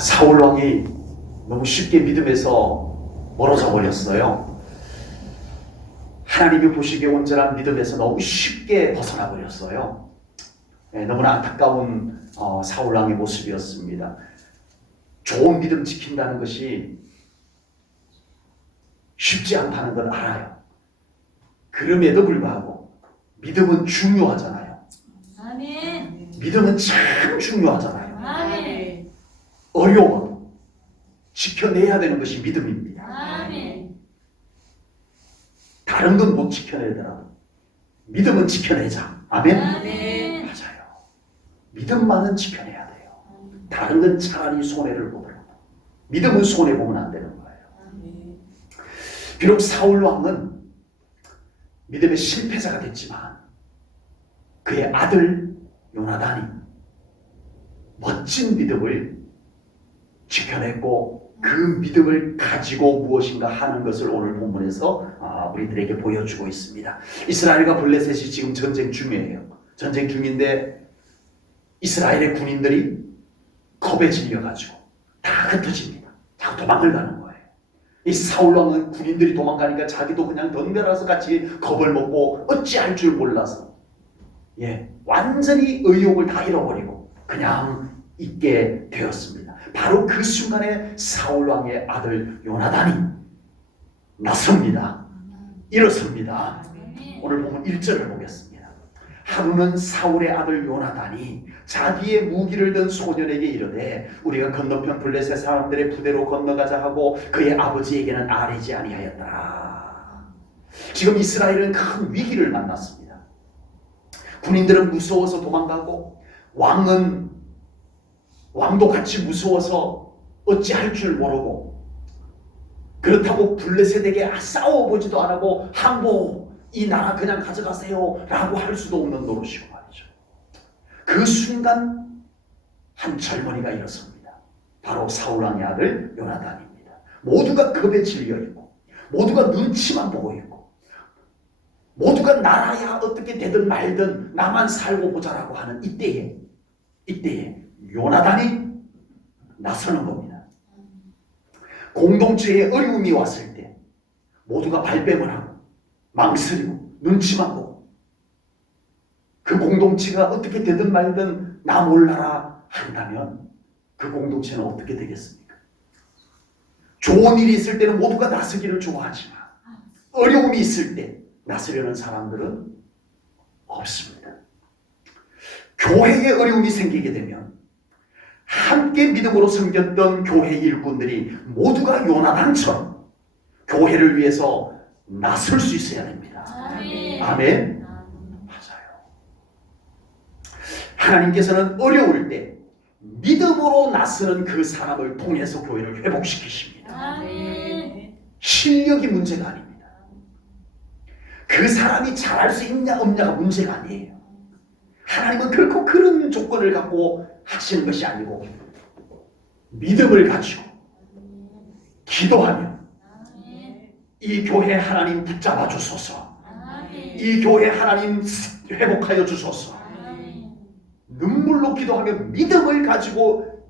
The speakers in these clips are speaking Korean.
사울 왕이 너무 쉽게 믿음에서 멀어져 버렸어요. 하나님이 보시기에 온전한 믿음에서 너무 쉽게 벗어나 버렸어요. 너무나 안타까운 사울 왕의 모습이었습니다. 좋은 믿음 지킨다는 것이 쉽지 않다는 걸 알아요. 그럼에도 불구하고 믿음은 중요하잖아요. 아멘. 믿음은 참 중요하잖아요. 아멘. 어려워도 지켜내야 되는 것이 믿음입니다. 아멘. 다른 건 못 지켜내더라도 믿음은 지켜내자. 아멘? 아멘. 맞아요. 믿음만은 지켜내야 돼요. 다른 건 차라리 손해를 보더라도 믿음은 손해보면 안 되는 거예요. 비록 사울 왕은 믿음의 실패자가 됐지만 그의 아들 요나단이 멋진 믿음을 지켜냈고 그 믿음을 가지고 무엇인가 하는 것을 오늘 본문에서 우리들에게 보여주고 있습니다. 이스라엘과 블레셋이 지금 전쟁 중이에요. 전쟁 중인데 이스라엘의 군인들이 겁에 질려가지고 다 흩어집니다. 다 도망을 가는 거예요. 이 사울 왕은 군인들이 도망가니까 자기도 그냥 덩달아서 같이 겁을 먹고 어찌할 줄 몰라서 완전히 의욕을 다 잃어버리고 그냥 있게 되었습니다. 바로 그 순간에 사울 왕의 아들 요나단이 나섭니다. 일어섭니다. 오늘 보면 1절을 보겠습니다. 하루는 사울의 아들 요나단이 자기의 무기를 든 소년에게 이르되 우리가 건너편 블레셋 사람들의 부대로 건너가자 하고 그의 아버지에게는 아뢰지 아니하였더라. 지금 이스라엘은 큰 위기를 만났습니다. 군인들은 무서워서 도망가고 왕도 같이 무서워서 어찌할 줄 모르고 그렇다고 블레셋에게 싸워보지도 안 하고 항복 이 나라 그냥 가져가세요 라고 할 수도 없는 노릇이고 말이죠. 그 순간 한 젊은이가 일어섭니다. 바로 사울왕의 아들 요나단입니다. 모두가 겁에 질려있고 모두가 눈치만 보고 있고 모두가 나라야 어떻게 되든 말든 나만 살고 보자라고 하는 이때에 요나단이 나서는 겁니다. 공동체에 어려움이 왔을 때 모두가 발뺌을 하고 망설이고 눈치만 보고 그 공동체가 어떻게 되든 말든 나 몰라라 한다면 그 공동체는 어떻게 되겠습니까? 좋은 일이 있을 때는 모두가 나서기를 좋아하지만 어려움이 있을 때 나서려는 사람들은 없습니다. 교회에 어려움이 생기게 되면 함께 믿음으로 섬겼던 교회 일꾼들이 모두가 요나단처럼 교회를 위해서 나설 수 있어야 됩니다. 아멘. 아멘. 맞아요. 하나님께서는 어려울 때 믿음으로 나서는 그 사람을 통해서 교회를 회복시키십니다. 아멘. 실력이 문제가 아닙니다. 그 사람이 잘할 수 있냐 없냐가 문제가 아니에요. 하나님은 결코 그런 조건을 갖고 하시는 것이 아니고 믿음을 가지고 기도하며 이 교회 하나님 붙잡아 주소서, 이 교회 하나님 회복하여 주소서, 눈물로 기도하며 믿음을 가지고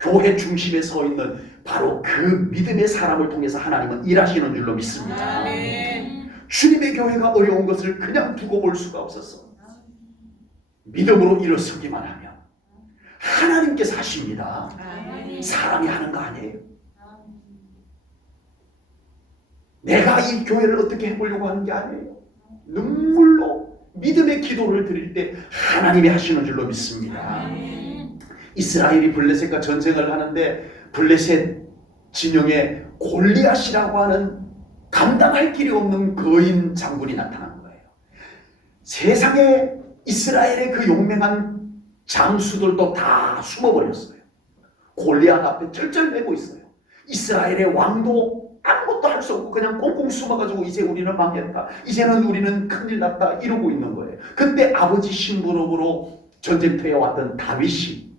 교회 중심에 서 있는 바로 그 믿음의 사람을 통해서 하나님은 일하시는 줄로 믿습니다. 주님의 교회가 어려운 것을 그냥 두고 볼 수가 없었어. 믿음으로 일어서기만 하면 하나님께서 하십니다. 사람이 하는 거 아니에요. 내가 이 교회를 어떻게 해보려고 하는 게 아니에요. 눈물로 믿음의 기도를 드릴 때 하나님이 하시는 줄로 믿습니다. 이스라엘이 블레셋과 전쟁을 하는데 블레셋 진영에 골리앗이라고 하는 감당할 길이 없는 거인 장군이 나타난 거예요. 세상에 이스라엘의 그 용맹한 장수들도 다 숨어버렸어요. 골리앗 앞에 쩔쩔매고 있어요. 이스라엘의 왕도 아무것도 할 수 없고 그냥 꽁꽁 숨어가지고 이제 우리는 망했다, 이제는 우리는 큰일 났다 이러고 있는 거예요. 그때 아버지 심부름으로 전쟁터에 왔던 다윗이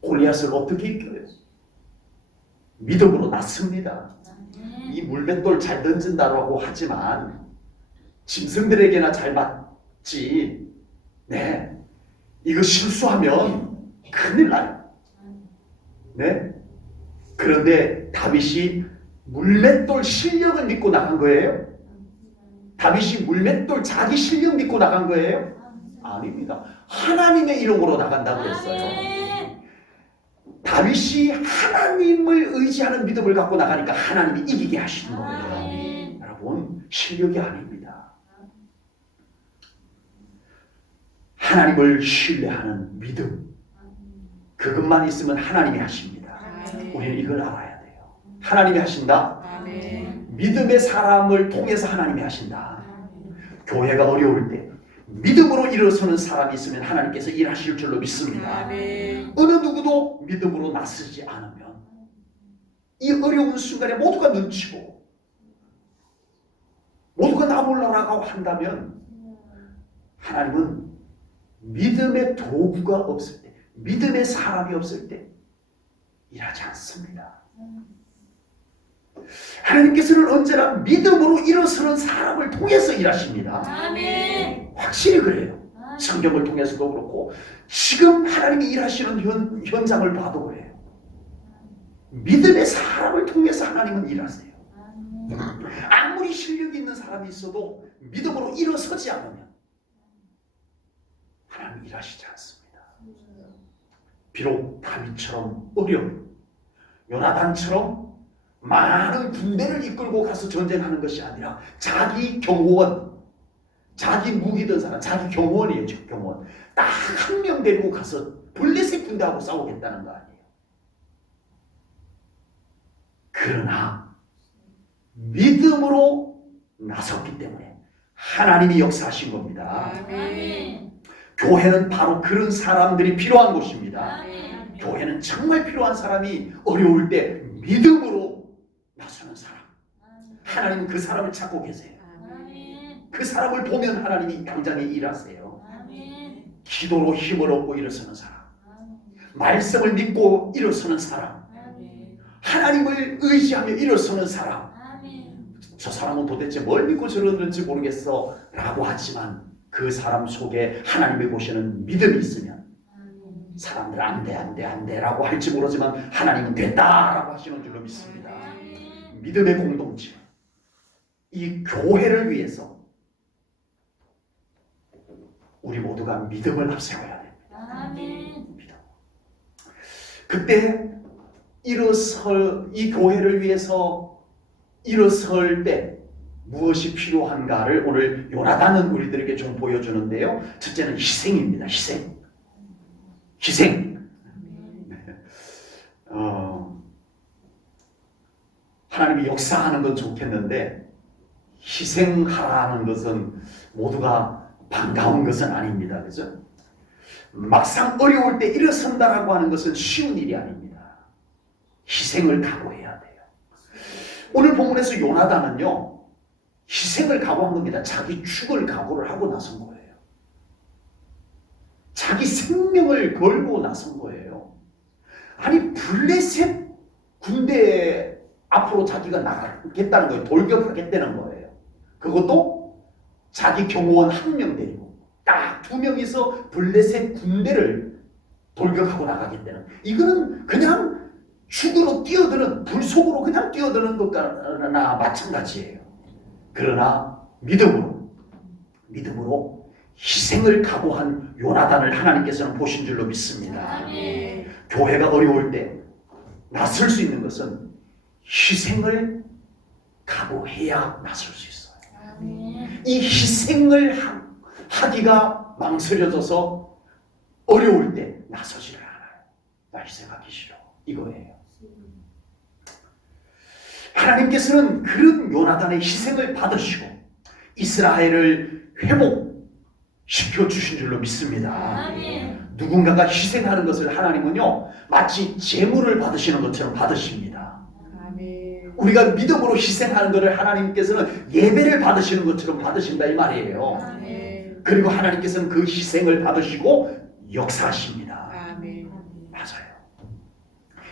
골리앗을 어떻게 이겨요? 믿음으로 났습니다. 이 물맷돌 잘 던진다고 하지만 짐승들에게나 잘 맞지. 이거 실수하면 큰일 나요. 네? 그런데 다윗이 물맷돌 실력을 믿고 나간 거예요? 다윗이 물맷돌 자기 실력 믿고 나간 거예요? 아닙니다. 하나님의 이름으로 나간다고 그랬어요. 다윗이 하나님을 의지하는 믿음을 갖고 나가니까 하나님이 이기게 하시는 거예요. 여러분, 실력이 아닙니다. 하나님을 신뢰하는 믿음, 그것만 있으면 하나님이 하십니다. 우리는 이걸 알아야 돼요. 하나님이 하신다. 믿음의 사람을 통해서 하나님이 하신다. 교회가 어려울 때 믿음으로 일어서는 사람이 있으면 하나님께서 일하실 줄로 믿습니다. 어느 누구도 믿음으로 나서지 않으면 이 어려운 순간에 모두가 눈치고 모두가 나 몰라라고 한다면 하나님은 믿음의 도구가 없을 때, 믿음의 사람이 없을 때 일하지 않습니다. 하나님께서는 언제나 믿음으로 일어서는 사람을 통해서 일하십니다. 확실히 그래요. 성경을 통해서도 그렇고 지금 하나님이 일하시는 현장을 봐도 그래요. 믿음의 사람을 통해서 하나님은 일하세요. 아무리 실력이 있는 사람이 있어도 믿음으로 일어서지 않으면 하나님은 일하시지 않습니다. 비록 다윗처럼 어려운, 요나단처럼 많은 군대를 이끌고 가서 전쟁하는 것이 아니라 자기 경호원, 자기 무기든 사람, 자기 경호원이에요. 경호원. 딱 한 명 데리고 가서 블레셋 군대하고 싸우겠다는 거 아니에요. 그러나 믿음으로 나섰기 때문에 하나님이 역사하신 겁니다. 교회는 바로 그런 사람들이 필요한 곳입니다. 교회는 정말 필요한 사람이 어려울 때 믿음으로 나서는 사람. 하나님은 그 사람을 찾고 계세요. 그 사람을 보면 하나님이 당장에 일하세요. 기도로 힘을 얻고 일어서는 사람, 말씀을 믿고 일어서는 사람, 하나님을 의지하며 일어서는 사람. 저 사람은 도대체 뭘 믿고 저러는지 모르겠어 라고 하지만 그 사람 속에 하나님이 보시는 믿음이 있으면 사람들 안돼 라고 할지 모르지만 하나님은 됐다라고 하시는 줄로 믿습니다. 믿음의 공동체, 이 교회를 위해서 우리 모두가 믿음을 앞세워야 됩니다. 그때 이 교회를 위해서 일어설 때 무엇이 필요한가를 오늘 요나단은 우리들에게 좀 보여주는데요. 첫째는 희생입니다. 희생. 하나님이 역사하는 건 좋겠는데 희생하라는 것은 모두가 반가운 것은 아닙니다. 그죠? 막상 어려울 때 일어선다라고 하는 것은 쉬운 일이 아닙니다. 희생을 각오해야 돼요. 오늘 본문에서 요나단은요, 희생을 각오한 겁니다. 자기 죽을 각오를 하고 나선 거예요. 자기 생명을 걸고 나선 거예요. 아니, 블레셋 군대 앞으로 자기가 나가겠다는 거예요. 돌격하겠다는 거예요. 그것도 자기 경호원 한 명 데리고 딱 2명이서 블레셋 군대를 돌격하고 나가겠다는, 이거는 그냥 죽으로 뛰어드는, 불 속으로 그냥 뛰어드는 것과나 마찬가지예요. 그러나 믿음으로 희생을 각오한 요나단을 하나님께서는 보신 줄로 믿습니다. 교회가 어려울 때 나설 수 있는 것은 희생을 각오해야 나설 수 있어요. 이 희생을 하기가 망설여져서 어려울 때 나서지를 않아요. 나 희생하기 싫어, 이거예요. 하나님께서는 그런 요나단의 희생을 받으시고 이스라엘을 회복시켜 주신 줄로 믿습니다. 누군가가 희생하는 것을 하나님은요, 마치 제물을 받으시는 것처럼 받으십니다. 우리가 믿음으로 희생하는 것을 하나님께서는 예배를 받으시는 것처럼 받으신다 이 말이에요. 그리고 하나님께서는 그 희생을 받으시고 역사하십니다. 맞아요.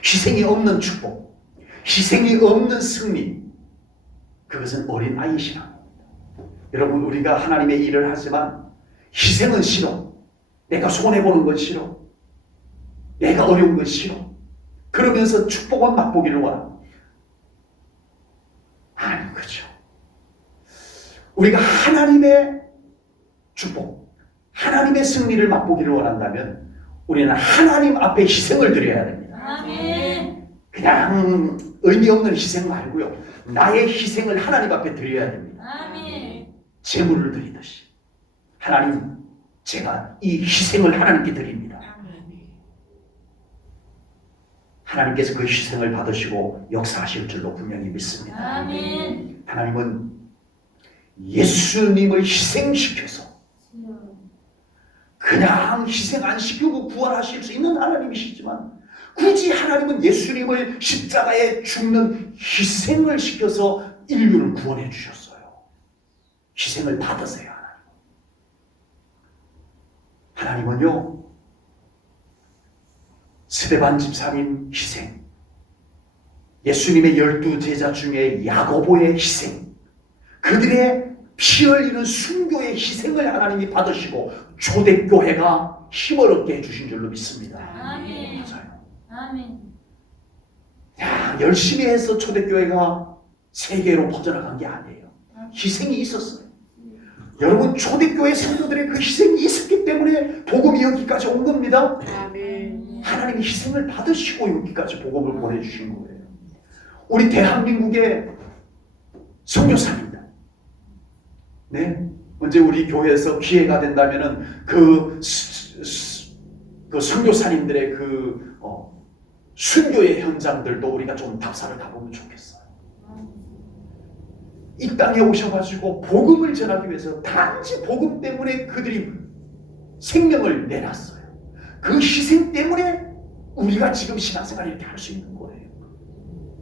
희생이 없는 축복, 희생이 없는 승리, 그것은 어린아이 신앙입니다. 여러분, 우리가 하나님의 일을 하지만 희생은 싫어, 내가 손해보는 건 싫어, 내가 어려운 건 싫어, 그러면서 축복은 맛보기를 원합니다. 아니, 그렇죠. 우리가 하나님의 축복, 하나님의 승리를 맛보기를 원한다면 우리는 하나님 앞에 희생을 드려야 됩니다. 아멘. 그냥 의미 없는 희생 말고요. 나의 희생을 하나님 앞에 드려야 됩니다. 아멘. 제물을 드리듯이. 하나님, 제가 이 희생을 하나님께 드립니다. 하나님께서 그 희생을 받으시고 역사하실 줄로 분명히 믿습니다. 아멘. 하나님은 예수님을 희생시켜서 그냥 희생 안 시키고 구원하실 수 있는 하나님이시지만 굳이 하나님은 예수님을 십자가에 죽는 희생을 시켜서 인류를 구원해 주셨어요. 희생을 받으세요. 하나님은요, 스데반 집사님 희생, 예수님의 12 제자 중에 야고보의 희생, 그들의 피 흘리는 순교의 희생을 하나님이 받으시고 초대교회가 힘을 얻게 해주신 줄로 믿습니다. 아멘. 맞아요. 아멘. 야, 열심히 해서 초대교회가 세계로 퍼져나간 게 아니에요. 희생이 있었어요. 여러분, 초대교회 성도들의 그 희생이 있었기 때문에 복음이 여기까지 온 겁니다. 아멘. 하나님이 희생을 받으시고 여기까지 복음을 보내주신 거예요. 우리 대한민국의 선교사입니다. 네, 언제 우리 교회에서 기회가 된다면은 그 선교사님들의 순교의 현장들도 우리가 좀 답사를 가보면 좋겠어요. 이 땅에 오셔가지고 복음을 전하기 위해서 단지 복음 때문에 그들이 생명을 내놨어요. 그 희생 때문에 우리가 지금 신앙생활을 이렇게 할 수 있는 거예요.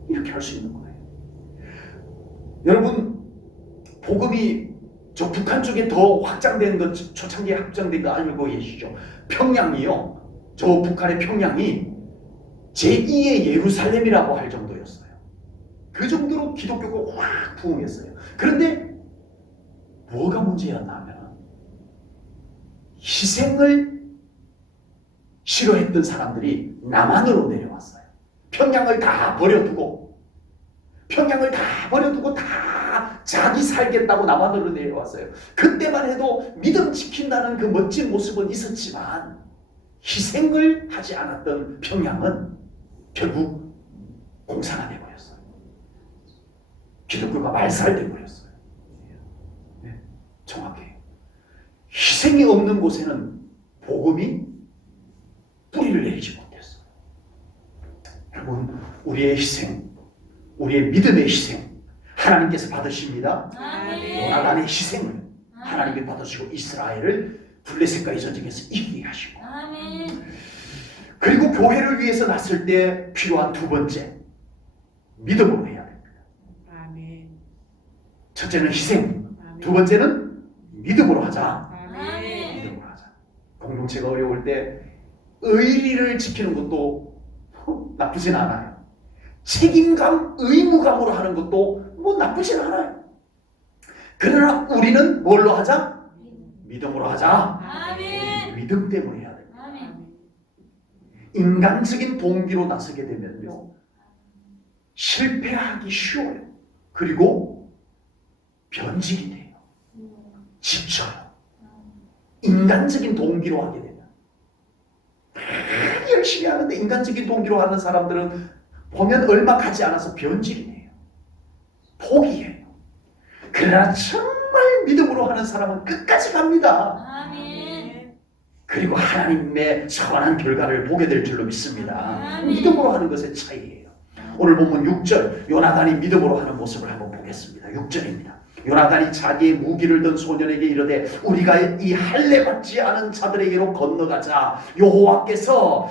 이렇게 할 수 있는 거예요. 여러분, 복음이 저 북한 쪽에 더 확장된 거, 초창기에 확장된 거 알고 계시죠? 평양이요, 저 북한의 평양이 제2의 예루살렘이라고 할 정도였어요. 그 정도로 기독교가 확 부흥했어요. 그런데 뭐가 문제였냐면 희생을 싫어했던 사람들이 남한으로 내려왔어요. 평양을 다 버려두고 다 자기 살겠다고 남한으로 내려왔어요. 그때만 해도 믿음 지킨다는 그 멋진 모습은 있었지만 희생을 하지 않았던 평양은 결국 공산화 되어버렸어요. 기독교가 말살되어버렸어요. 네, 정확해요. 희생이 없는 곳에는 복음이 뿌리를 내리지 못했어요. 여러분, 우리의 희생, 우리의 믿음의 희생 하나님께서 받으십니다. 요나단의 희생을 하나님이 받으시고 이스라엘을 블레셋과의 전쟁에서 이기게 하시고, 그리고 교회를 위해서 났을 때 필요한 두 번째, 믿음으로 해야 됩니다. 아멘. 첫째는 희생, 아멘. 두 번째는 믿음으로 하자. 아멘. 믿음으로 하자. 공동체가 어려울 때 의리를 지키는 것도 나쁘진 않아요. 책임감, 의무감으로 하는 것도 뭐 나쁘진 않아요. 그러나 우리는 뭘로 하자? 믿음으로 하자. 믿음 때문에 해야 돼요. 인간적인 동기로 나서게 되면요, 실패하기 쉬워요. 그리고 변질이 돼요. 지쳐요. 인간적인 동기로 하게 되면 열심히 하는데 인간적인 동기로 하는 사람들은 보면 얼마 가지 않아서 변질이 돼요. 포기해요. 그러나 정말 믿음으로 하는 사람은 끝까지 갑니다. 그리고 하나님의 선한 결과를 보게 될 줄로 믿습니다. 믿음으로 하는 것의 차이예요. 오늘 본문 6절, 요나단이 믿음으로 하는 모습을 한번 보겠습니다. 6절입니다. 요나단이 자기의 무기를 든 소년에게 이르되 우리가 이 할례 받지 않은 자들에게로 건너가자. 여호와께서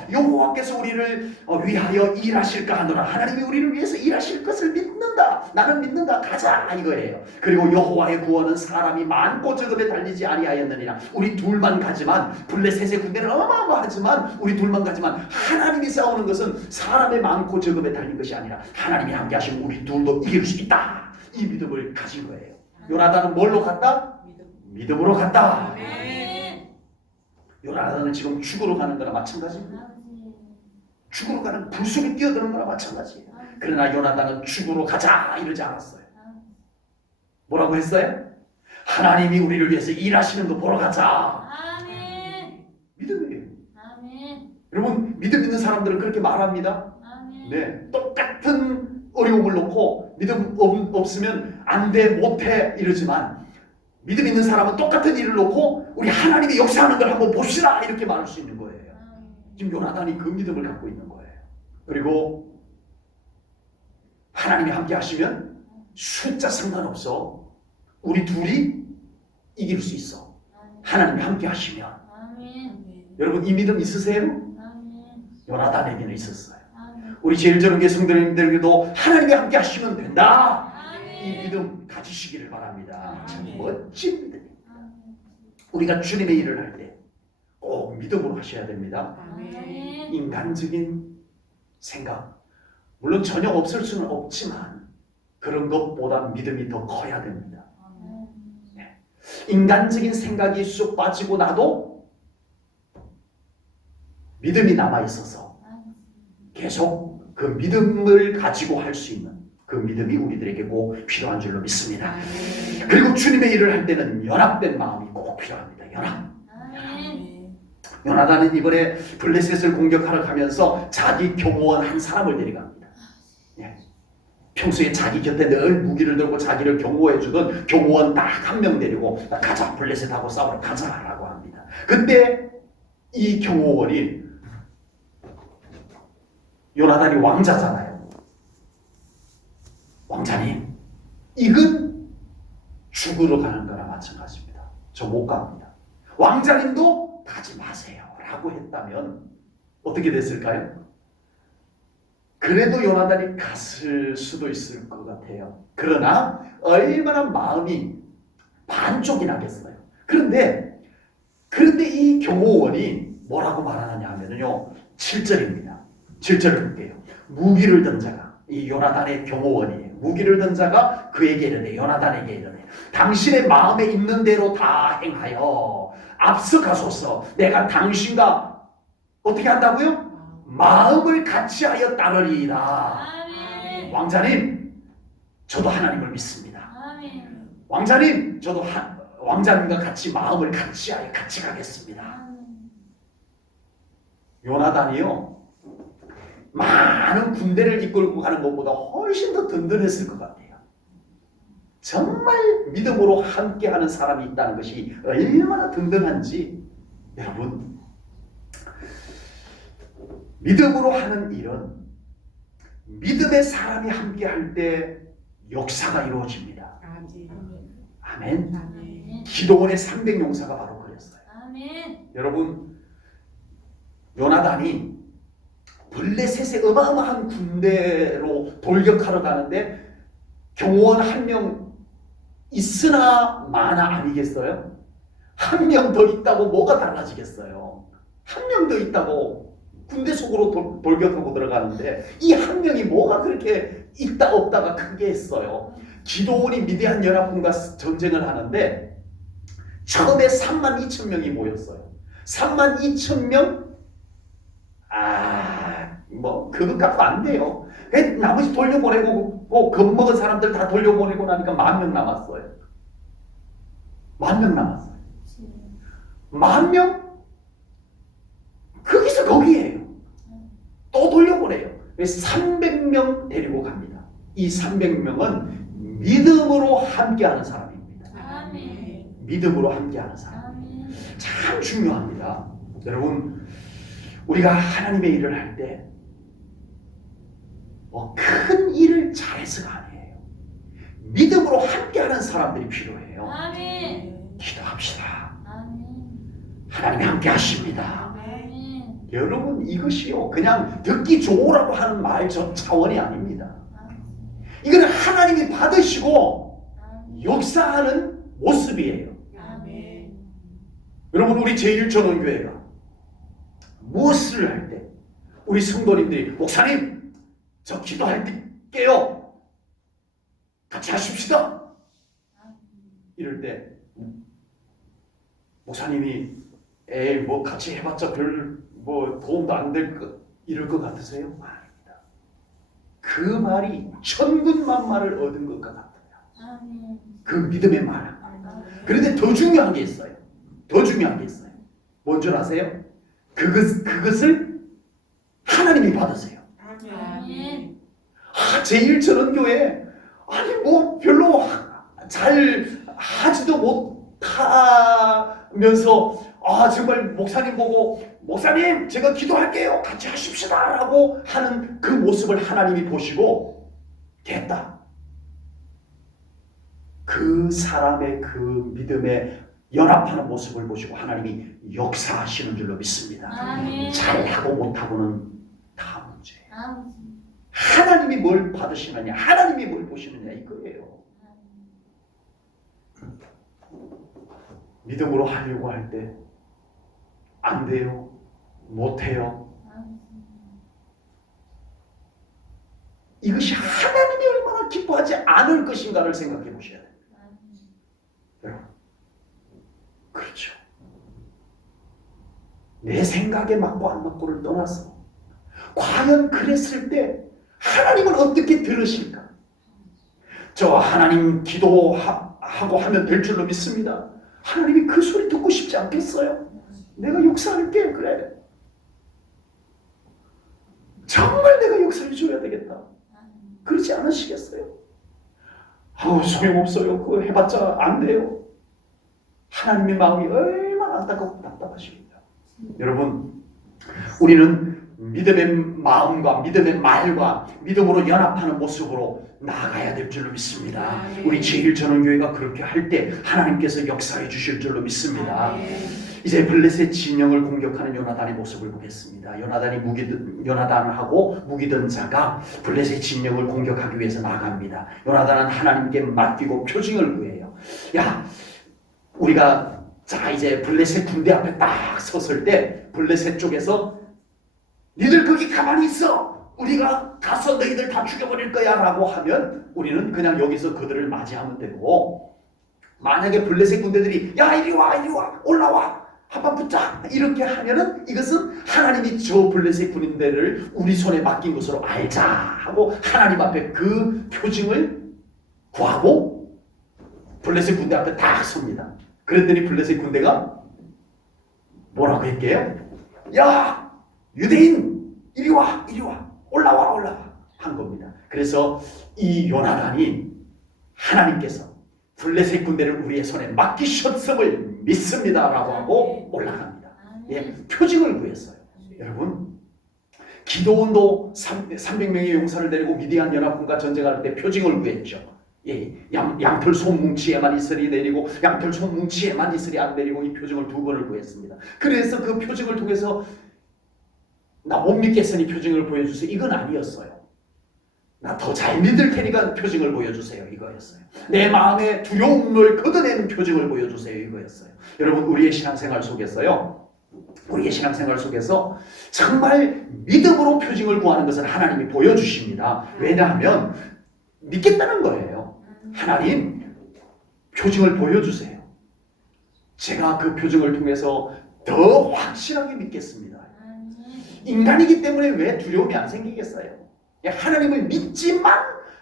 우리를 위하여 일하실까 하노라. 하나님이 우리를 위해서 일하실 것을 믿는다. 나는 믿는다. 가자 이거예요. 그리고 여호와의 구원은 사람이 많고 적음에 달리지 아니하였느니라. 우리 둘만 가지만, 블레셋의 군대는 어마어마하지만 우리 둘만 가지만 하나님이 싸우는 것은 사람의 많고 적음에 달린 것이 아니라 하나님이 함께 하시면 우리 둘도 이길 수 있다. 이 믿음을 가진 거예요. 요나단은 뭘로 갔다? 믿음으로 갔다. 요나단은 지금 죽으러 가는 거나 마찬가지입니다. 죽으러 가는 불 속에 뛰어드는 거나 마찬가지예요. 그러나 요나단은 죽으러 가자 이러지 않았어요. 뭐라고 했어요? 하나님이 우리를 위해서 일하시는 거 보러 가자. 아멘. 믿음이에요. 아멘. 여러분 믿음 있는 사람들은 그렇게 말합니다. 아멘. 네, 똑같은 어려움을 놓고 믿음 없으면 안 돼, 못해 이러지만 믿음 있는 사람은 똑같은 일을 놓고 우리 하나님이 역사하는 걸 한번 봅시다 이렇게 말할 수 있는 거예요. 지금 요나단이 그 믿음을 갖고 있는 거예요. 그리고 하나님이 함께 하시면 숫자 상관없어. 우리 둘이 이길 수 있어. 하나님이 함께 하시면. 아멘. 여러분 이 믿음 있으세요? 아멘. 요나단에게는 있었어요. 아멘. 우리 제일전후교회 성도님들에게도 하나님이 함께 하시면 된다. 이 아멘. 믿음 가지시기를 바랍니다. 참 아멘. 멋진 믿음. 아멘. 우리가 주님의 일을 할 때 꼭 믿음으로 하셔야 됩니다. 아멘. 인간적인 생각 물론 전혀 없을 수는 없지만 그런 것보다 믿음이 더 커야 됩니다. 인간적인 생각이 쑥 빠지고 나도 믿음이 남아 있어서 계속 그 믿음을 가지고 할 수 있는 그 믿음이 우리들에게 꼭 필요한 줄로 믿습니다. 아멘. 그리고 주님의 일을 할 때는 연합된 마음이 꼭 필요합니다. 연합. 아멘. 요나단은 이번에 블레셋을 공격하러 가면서 자기 경호원 한 사람을 데려갑니다. 예. 평소에 자기 곁에 늘 무기를 들고 자기를 경호해주던 경호원 딱 한 명 데리고 가자 블레셋하고 싸우러 가자라고 합니다. 그때 이 경호원이 요나단이 왕자잖아요. 왕자님 이건 죽으러 가는 거나 마찬가지입니다. 저 못 갑니다. 왕자님도 가지 마세요 라고 했다면 어떻게 됐을까요? 그래도 요나단이 갔을 수도 있을 것 같아요. 그러나 얼마나 마음이 반쪽이 나겠어요. 그런데 이 경호원이 뭐라고 말하느냐 하면요 7절입니다. 7절을 볼게요. 무기를 든 자가 이 요나단의 경호원이에요. 무기를 든 자가 그에게 이르되 요나단에게 이르되 당신의 마음에 있는 대로 다 행하여 앞서 가소서. 내가 당신과 어떻게 한다고요? 마음을 같이하여 따르리이다. 아멘. 왕자님 저도 하나님을 믿습니다. 아멘. 왕자님 저도 왕자님과 같이 마음을 같이하여 같이 가겠습니다. 요나단이요 많은 군대를 이끌고 가는 것보다 훨씬 더 든든했을 것 같아요. 정말 믿음으로 함께하는 사람이 있다는 것이 얼마나 든든한지 여러분 믿음으로 하는 일은 믿음의 사람이 함께할 때 역사가 이루어집니다. 아멘. 아멘. 기도원의 300용사가 바로 그랬어요. 아멘. 여러분 요나단이 블레셋의 어마어마한 군대로 돌격하러 가는데 경호원 한 명 있으나 마나 아니겠어요? 한 명 더 있다고 뭐가 달라지겠어요? 한 명 더 있다고 군대 속으로 돌격하고 들어가는데 이 한 명이 뭐가 그렇게 있다 없다가 크게 했어요. 기도원이 미디안 연합군과 전쟁을 하는데 처음에 32,000명이 모였어요. 32,000명? 뭐 그것 갖고 안 돼요. 나머지 돌려보내고 겁먹은 사람들 다 돌려보내고 나니까 10,000명 남았어요. 10,000명 남았어요. 10,000명? 거기서 거기에요. 또 돌려보내요. 300명 데리고 갑니다. 이 300명은 믿음으로 함께하는 사람입니다. 아멘. 믿음으로 함께하는 사람. 아멘. 참 중요합니다. 여러분 우리가 하나님의 일을 할 때 큰 일을 잘해서가 아니에요. 믿음으로 함께하는 사람들이 필요해요. 아멘. 기도합시다. 아멘. 하나님이 함께 하십니다. 아멘. 여러분 이것이요 그냥 듣기 좋으라고 하는 말 저 차원이 아닙니다. 이거는 하나님이 받으시고 역사하는 모습이에요. 아멘. 여러분 우리 제1전원교회가 무엇을 할 때 우리 성도님들이 목사님 저 기도할게요 같이 하십시다 이럴 때 목사님이 에이 뭐 같이 해봤자 별 뭐 도움도 안 될 것 이럴 것 같으세요? 아닙니다. 그 말이 천군만마를 얻은 것 같아요. 아멘. 그 믿음의 말. 그런데 더 중요한 게 있어요. 더 중요한 게 있어요. 뭔 줄 아세요? 그것을 하나님이 받으세요. 아멘. 제1전원교회 아니 뭐 별로 잘 하지도 못하면서 정말 목사님 보고 목사님 제가 기도할게요 같이 하십시다 라고 하는 그 모습을 하나님이 보시고 됐다. 그 사람의 그 믿음에 연합하는 모습을 보시고 하나님이 역사하시는 줄로 믿습니다. 아멘. 잘하고 못하고는 다 문제예요. 아멘. 하나님이 뭘 받으시느냐, 하나님이 뭘 보시느냐 이거예요. 믿음으로 하려고 할 때 안 돼요, 못 해요. 이것이 하나님이 얼마나 기뻐하지 않을 것인가를 생각해 보셔야 돼요. 여러분, 그렇죠. 내 생각에 맞고 안 맞고를 떠나서 과연 그랬을 때 하나님은 어떻게 들으실까? 저 하나님 기도하고 하면 될 줄로 믿습니다. 하나님이 그 소리 듣고 싶지 않겠어요? 내가 역사할게. 그래. 정말 내가 역사해 줘야 되겠다. 그렇지 않으시겠어요? 소용없어요. 그거 해봤자 안 돼요. 하나님의 마음이 얼마나 안타깝고 답답하십니까? 여러분, 우리는 믿음의 마음과 믿음의 말과 믿음으로 연합하는 모습으로 나아가야 될 줄로 믿습니다. 우리 제1전원교회가 그렇게 할 때 하나님께서 역사해 주실 줄로 믿습니다. 이제 블레셋 진영을 공격하는 요나단의 모습을 보겠습니다. 요나단하고 무기든 자가 블레셋 진영을 공격하기 위해서 나갑니다. 요나단은 하나님께 맡기고 표징을 구해요. 우리가 이제 블레셋 군대 앞에 딱 섰을 때 블레셋 쪽에서 니들 거기 가만히 있어. 우리가 가서 너희들 다 죽여버릴 거야 라고 하면 우리는 그냥 여기서 그들을 맞이하면 되고, 만약에 블레셋 군대들이 야 이리 와 올라와 한번 붙자 이렇게 하면은 이것은 하나님이 저 블레셋 군인들을 우리 손에 맡긴 것으로 알자 하고 하나님 앞에 그 표징을 구하고 블레셋 군대 앞에 딱 섭니다. 그랬더니 블레셋 군대가 뭐라고 했게요? 야 유대인 이리 와 올라와 한 겁니다. 그래서 이 요나단이 하나님께서 블레셋 군대를 우리의 손에 맡기셨음을 믿습니다 라고 하고 올라갑니다. 표징을 구했어요. 여러분, 기도원도 300명의 용사를 데리고 미디안 연합군과 전쟁할 때 표징을 구했죠. 양털 손뭉치에만 이슬이 내리고 양털 손뭉치에만 이슬이 안 내리고 이 표징을 2번을 구했습니다. 그래서 그 표징을 통해서 나 못 믿겠으니 표징을 보여주세요 이건 아니었어요. 나 더 잘 믿을 테니까 표징을 보여주세요 이거였어요. 내 마음의 두려움을 걷어내는 표징을 보여주세요 이거였어요. 여러분, 우리의 신앙생활 속에서 정말 믿음으로 표징을 구하는 것은 하나님이 보여주십니다. 왜냐하면 믿겠다는 거예요. 하나님 표징을 보여주세요. 제가 그 표징을 통해서 더 확실하게 믿겠습니다. 인간이기 때문에 왜 두려움이 안 생기겠어요? 하나님을 믿지만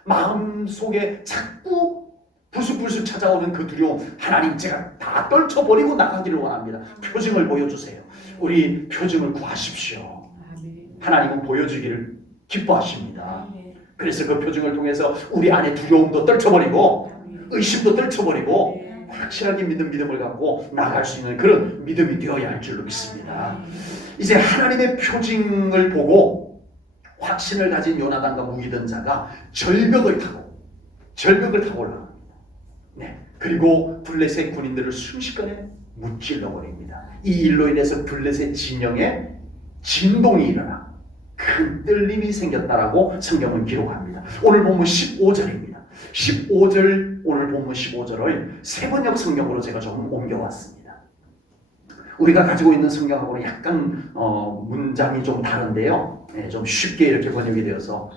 마음속에 자꾸 불쑥불쑥 찾아오는 그 두려움, 하나님 제가 다 떨쳐버리고 나가기를 원합니다. 표징을 보여주세요. 우리 표징을 구하십시오. 하나님은 보여주기를 기뻐하십니다. 그래서 그 표징을 통해서 우리 안에 두려움도 떨쳐버리고 의심도 떨쳐버리고 확실하게 믿음을 갖고 나아갈 수 있는 그런 믿음이 되어야 할 줄로 믿습니다. 이제 하나님의 표징을 보고 확신을 가진 요나단과 무기든 자가 절벽을 타고 올라갑니다. 그리고 블레셋 군인들을 순식간에 무찔러 버립니다. 이 일로 인해서 블레셋 진영에 진동이 일어나 큰 떨림이 생겼다라고 성경은 기록합니다. 오늘 본문 15절입니다. 오늘 본문 15절을 세번역 성경으로 제가 조금 옮겨왔습니다. 우리가 가지고 있는 성경하고는 약간 문장이 좀 다른데요. 좀 쉽게 이렇게 번역이 되어서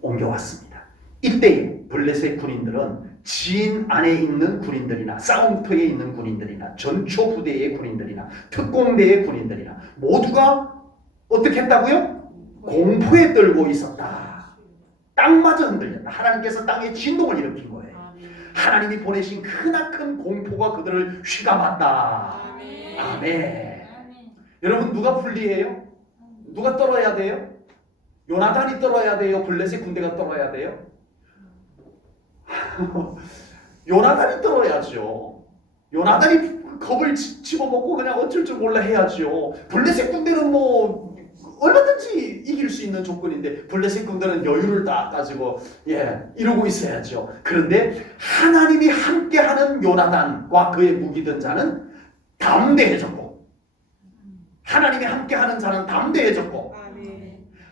옮겨왔습니다. 이때 블레셋 군인들은 진 안에 있는 군인들이나 싸움터에 있는 군인들이나 전초 부대의 군인들이나 특공대의 군인들이나 모두가 어떻게 했다고요? 공포에 떨고 있었다. 땅마저 흔들렸다. 하나님께서 땅에 진동을 일으킨 거예요. 하나님이 보내신 크나큰 공포가 그들을 휘감았다. 아멘. 아멘. 여러분 누가 불리해요? 누가 떨어야 돼요? 요나단이 떨어야 돼요? 블레셋 군대가 떨어야 돼요? 요나단이 떨어야죠. 요나단이 겁을 집어먹고 그냥 어쩔 줄 몰라 해야죠. 블레셋 군대는 뭐 얼마든지 이길 수 있는 조건인데 블레셋 군대는 여유를 딱 가지고 이러고 있어야죠. 그런데 하나님이 함께하는 요나단과 그의 무기든 자는 담대해졌고, 하나님이 함께하는 자는 담대해졌고,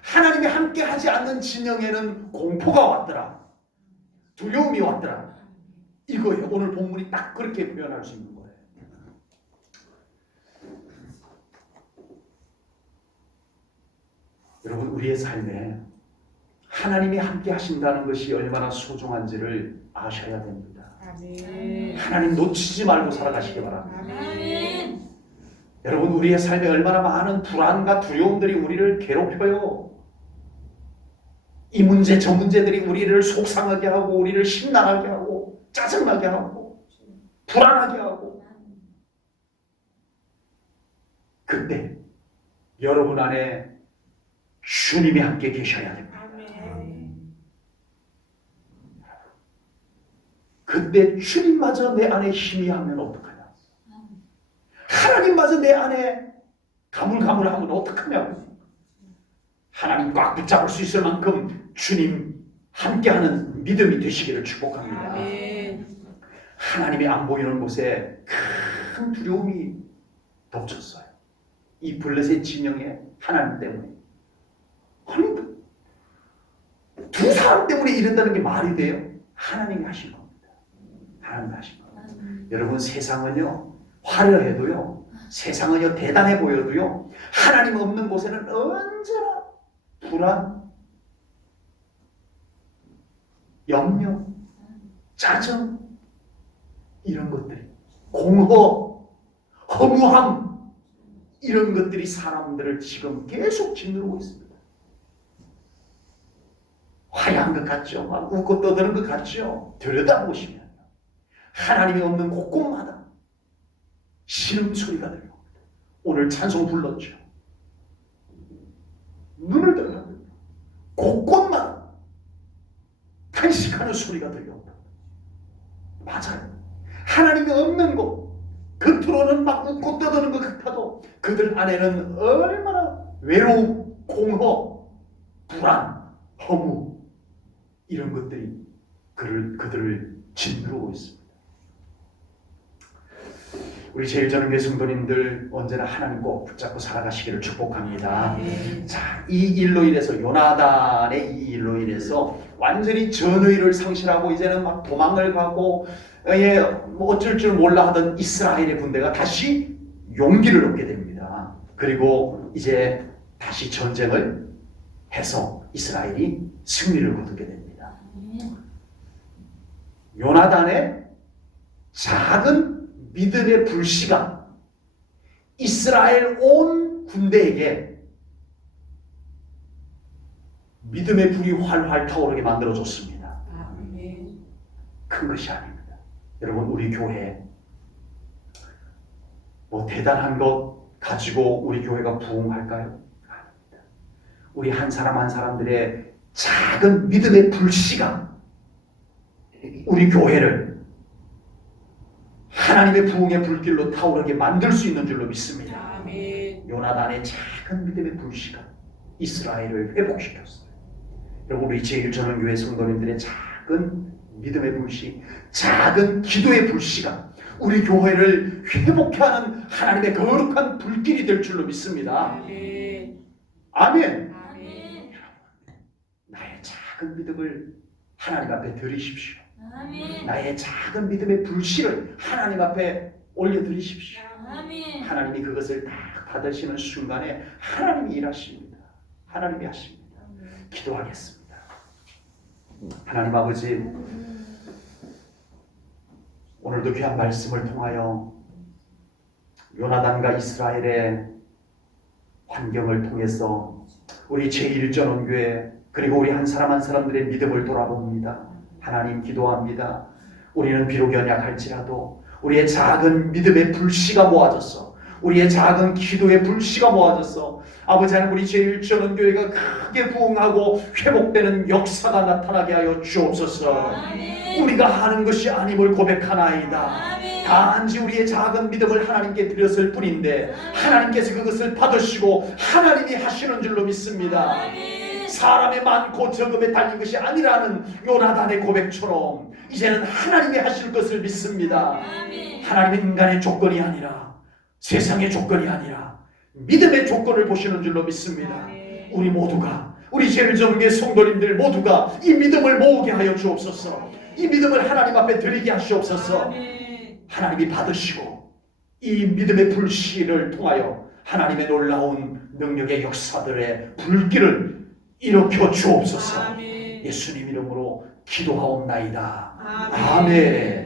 하나님이 함께하지 않는 진영에는 공포가 왔더라. 두려움이 왔더라. 이거예요. 오늘 본문이 딱 그렇게 표현할 수 있는 거예요. 여러분 우리의 삶에 하나님이 함께 하신다는 것이 얼마나 소중한지를 아셔야 됩니다. 아멘. 하나님 놓치지 말고 살아가시기 바랍니다. 아멘. 여러분 우리의 삶에 얼마나 많은 불안과 두려움들이 우리를 괴롭혀요. 이 문제 저 문제들이 우리를 속상하게 하고 우리를 심란하게 하고 짜증나게 하고 불안하게 하고, 그때 여러분 안에 주님이 함께 계셔야 됩니다. 그때 주님마저 내 안에 희미하면 어떡하냐? 하나님마저 내 안에 가물가물하면 어떡하냐고? 하나님 꽉 붙잡을 수 있을 만큼 주님 함께하는 믿음이 되시기를 축복합니다. 아멘. 하나님이 안 보이는 곳에 큰 두려움이 덮쳤어요. 이 블레셋 진영에 하나님 때문에. 아니, 두 사람 때문에 이런다는 게 말이 돼요? 하나님이 하신 겁니다. 하나님이 하신 겁니다. 여러분 세상은요 화려해도요, 세상은요 대단해 보여도요, 하나님 없는 곳에는 언제나 불안, 염려, 짜증, 이런 것들이, 공허, 허무함, 이런 것들이 사람들을 지금 계속 짓누르고 있습니다. 화려한 것 같죠? 막 웃고 떠드는 것 같죠? 들여다보시면 하나님이 없는 곳곳마다 신음소리가 들려옵니다. 오늘 찬송 불렀죠? 눈을 들어요. 곳곳마다 탄식하는 소리가 들려옵니다. 맞아요. 하나님이 없는 곳, 겉으로는 막 웃고 떠드는 것 같아도 그들 안에는 얼마나 외로움, 공허, 불안, 허무, 이런 것들이 그들을 짓누르고 있습니다. 우리 제일전능계 성도님들 언제나 하나님 꼭 붙잡고 살아가시기를 축복합니다. 자, 이 일로 인해서, 요나단의 이 일로 인해서 완전히 전의를 상실하고 이제는 막 도망을 가고 뭐 어쩔 줄 몰라 하던 이스라엘의 군대가 다시 용기를 얻게 됩니다. 그리고 이제 다시 전쟁을 해서 이스라엘이 승리를 거두게 됩니다. 요나단의 작은 믿음의 불씨가 이스라엘 온 군대에게 믿음의 불이 활활 타오르게 만들어줬습니다. 큰 것이 아닙니다. 여러분 우리 교회 뭐 대단한 것 가지고 우리 교회가 부흥할까요? 아닙니다. 우리 한 사람 한 사람들의 작은 믿음의 불씨가 우리 교회를 하나님의 부흥의 불길로 타오르게 만들 수 있는 줄로 믿습니다. 아멘. 요나단의 작은 믿음의 불씨가 이스라엘을 회복시켰어요. 여러분 우리 제1전원교회 성도님들의 작은 믿음의 불씨, 작은 기도의 불씨가 우리 교회를 회복케 하는 하나님의 거룩한 불길이 될 줄로 믿습니다. 아멘. 아멘. 아멘. 나의 작은 믿음을 하나님 앞에 드리십시오. 아멘. 나의 작은 믿음의 불씨를 하나님 앞에 올려드리십시오. 아멘. 하나님이 그것을 딱 받으시는 순간에 하나님이 일하십니다. 하나님이 하십니다. 기도하겠습니다. 하나님 아버지, 오늘도 귀한 말씀을 통하여 요나단과 이스라엘의 환경을 통해서 우리 제1전원교회 그리고 우리 한 사람 한 사람들의 믿음을 돌아봅니다. 하나님 기도합니다. 우리는 비록 연약할지라도 우리의 작은 믿음의 불씨가 모아졌어. 우리의 작은 기도의 불씨가 모아졌어. 아버지 하나님, 우리 제1전원교회가 크게 부흥하고 회복되는 역사가 나타나게 하여 주옵소서. 우리가 하는 것이 아님을 고백하나이다. 단지 우리의 작은 믿음을 하나님께 드렸을 뿐인데 하나님께서 그것을 받으시고 하나님이 하시는 줄로 믿습니다. 사람의 많고 적음에 달린 것이 아니라는 요나단의 고백처럼 이제는 하나님이 하실 것을 믿습니다. 하나님은 인간의 조건이 아니라 세상의 조건이 아니라 믿음의 조건을 보시는 줄로 믿습니다. 우리 모두가, 우리 제1전교회 성도님들 모두가 이 믿음을 모으게 하여 주옵소서. 이 믿음을 하나님 앞에 드리게 하시옵소서. 하나님이 받으시고 이 믿음의 불씨를 통하여 하나님의 놀라운 능력의 역사들의 불길을 일으켜 주옵소서. 예수님 이름으로 기도하옵나이다. 아멘.